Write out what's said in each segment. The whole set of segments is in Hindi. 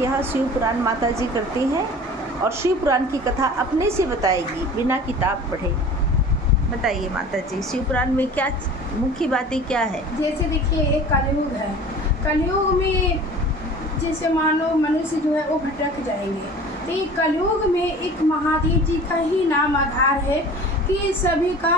यहाँ शिव पुराण माता जी करती हैं और शिव पुराण की कथा अपने से बताएगी बिना किताब पढ़े। बताइए माता जी, शिव पुराण में क्या मुख्य बातें क्या है? जैसे देखिए, एक कलयुग है। कलयुग में जैसे मानो मनुष्य जो है वो भटक जाएंगे, तो ये कलयुग में एक महादेव जी का ही नाम आधार है कि सभी का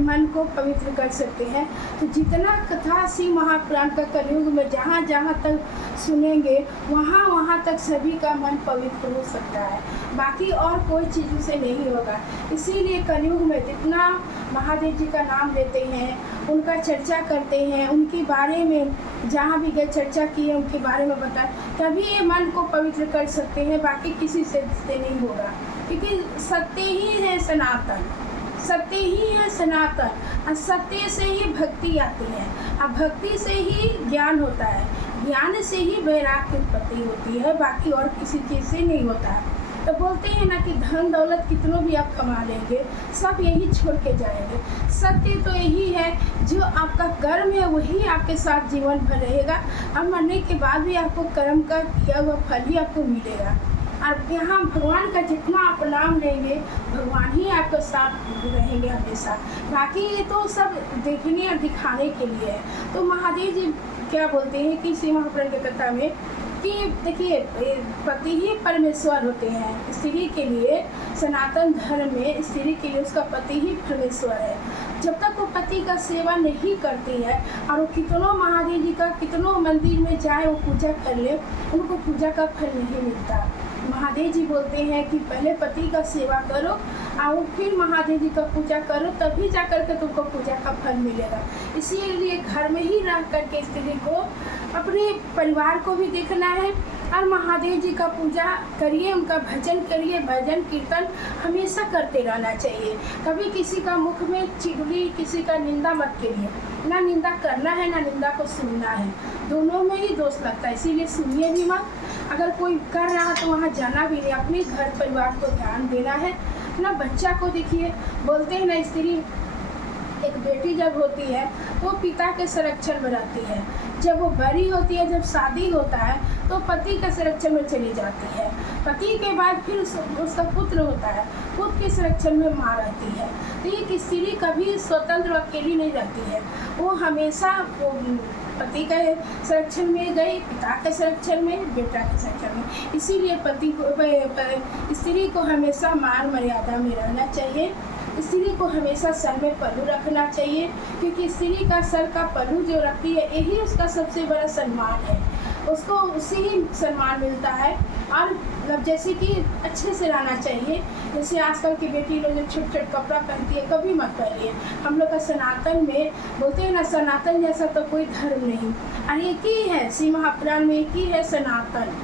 मन को पवित्र कर सकते हैं। तो जितना कथा शिव महापुराण का कलयुग में जहाँ जहाँ तक सुनेंगे वहाँ वहाँ तक सभी का मन पवित्र हो सकता है, बाकी और कोई चीज़ से नहीं होगा। इसीलिए कलयुग में जितना महादेव जी का नाम लेते हैं, उनका चर्चा करते हैं, उनके बारे में जहाँ भी गए चर्चा किए, उनके बारे में बताए, तभी ये मन को पवित्र कर सकते हैं, बाकी किसी से नहीं होगा। क्योंकि सत्य ही है सनातन, सत्य ही है सनातन, और सत्य से ही भक्ति आती है, और भक्ति से ही ज्ञान होता है, ज्ञान से ही वैराग्य की उत्पत्ति होती है, बाकी और किसी चीज़ से नहीं होता है। तो बोलते हैं ना कि धन दौलत कितनों भी आप कमा लेंगे, सब यही छोड़ के जाएंगे। सत्य तो यही है, जो आपका कर्म है वही आपके साथ जीवन भर रहेगा, और मरने के बाद भी आपको कर्म का किया हुआ फल ही आपको मिलेगा। और यहाँ भगवान का जितना आप नाम लेंगे, भगवान ही आपके साथ रहेंगे हमेशा, बाकी ये तो सब देखने और दिखाने के लिए है। तो महादेव जी क्या बोलते हैं कि शिव महापुराण की कथा में कि देखिए, पति ही परमेश्वर होते हैं। स्त्री के लिए सनातन धर्म में स्त्री के लिए उसका पति ही परमेश्वर है। जब तक वो पति का सेवा नहीं करती है, और वो कितनों महादेव जी का कितनों मंदिर में जाए वो पूजा कर ले, उनको पूजा का फल नहीं मिलता। महादेव जी बोलते हैं कि पहले पति का सेवा करो और फिर महादेव जी का पूजा करो, तभी जा कर के तुमको पूजा का फल मिलेगा। इसीलिए घर में ही रह करके स्त्री को अपने परिवार को भी देखना है, और महादेव जी का पूजा करिए, उनका भजन करिए, भजन कीर्तन हमेशा करते रहना चाहिए। कभी किसी का मुख में चुगली, किसी का निंदा मत करिए। ना निंदा करना है, ना निंदा को सुनना है, दोनों में ही दोष लगता है, इसीलिए सुनिए भी मत। अगर कोई कर रहा तो वहाँ जाना भी नहीं, अपने घर परिवार को ध्यान देना है ना। बच्चा को देखिए, बोलते हैं ना, स्त्री एक बेटी जब होती है तो पिता के संरक्षण में रहती है, जब वो बड़ी होती है, जब शादी होता है तो पति के संरक्षण में चली जाती है, पति के बाद फिर उसका पुत्र होता है, पुत्र के संरक्षण में माँ रहती है। तो ये स्त्री कभी स्वतंत्र अकेली नहीं रहती है, वो हमेशा वो पति के संरक्षण में गई, पिता के संरक्षण में, बेटा के संरक्षण में। इसीलिए पति को, स्त्री को हमेशा मान मर्यादा में रहना चाहिए। स्त्री को हमेशा सर में पल्लू रखना चाहिए, क्योंकि स्त्री का सर का पल्लू जो रखती है यही उसका सबसे बड़ा सम्मान है, उसको उससे ही सम्मान मिलता है। और मतलब जैसे कि अच्छे से रहना चाहिए। जैसे आजकल की बेटी लोग जो छोट छोट कपड़ा पहनती है, कभी मत पहनिए। हम लोग का सनातन में बोलते हैं ना, सनातन जैसा तो कोई धर्म नहीं, और एक ही है शिव महापुराण में, एक ही है सनातन।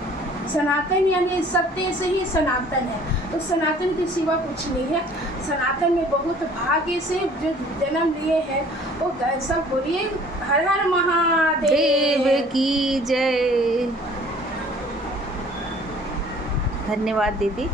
सनातन यानी सत्य से ही सनातन है, तो सनातन के सिवा कुछ नहीं है। सनातन में बहुत भाग्य से जो जन्म लिए हैं वो सब बोलिए हर हर महादेव की जय। धन्यवाद दीदी।